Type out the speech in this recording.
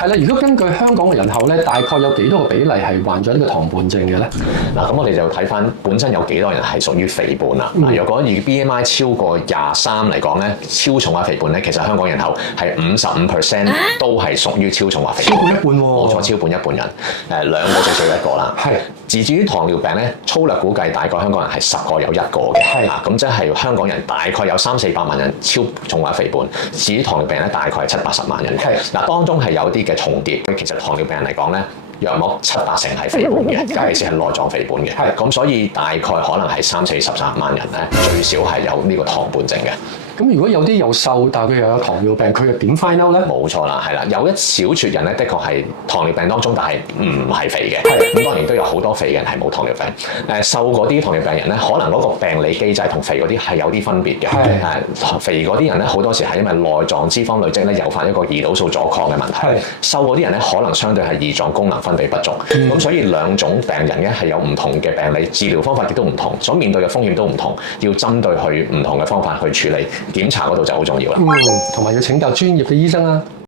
係啦，如果根據香港嘅人口咧，大概有幾多個比例係患咗呢個糖胖症嘅咧？嗱，咁我哋就睇翻本身有幾多人係屬於肥胖啦。若果以 BMI 超過23嚟講咧，超重或肥胖咧，其實香港人口係55%都係屬於超重或肥胖。超過一半喎。冇錯，超半一半人，兩個最少一個啦。係。至於糖尿病咧，粗略估計大概香港人係10個有1個嘅。係。咁即係香港人大概有300-400萬人超重或肥胖。至於糖尿病咧，大概係780萬人。係。嗱，當中係有啲嘅重疊。其實糖尿病嚟講咧，約莫7-8成係肥胖嘅，尤其是係內臟肥胖嘅。係。咁所以大概可能係30-40萬人咧，最少係有呢個糖胖症嘅。咁如果有啲又瘦，但係佢又有糖尿病，佢又點 find out 咧？冇錯啦，係啦，有一小撮人咧，的確係糖尿病當中，但係唔係肥嘅。係。咁當然都有好多肥嘅人係冇糖尿病。瘦嗰啲糖尿病人咧，可能嗰個病理機制同肥嗰啲係有啲分別嘅。係。肥嗰啲人咧，好多時係因為內臟脂肪累積咧，誘發一個胰島素阻抗嘅問題。係。瘦嗰啲人咧，可能相對係胰臟功能分泌不足。咁所以兩種病人咧係有唔同嘅病理，治療方法亦都唔同，所面對嘅風險都唔同，要針對去唔同嘅方法去處理。檢查嗰度就好重要啦。同埋要請教專業嘅醫生啦。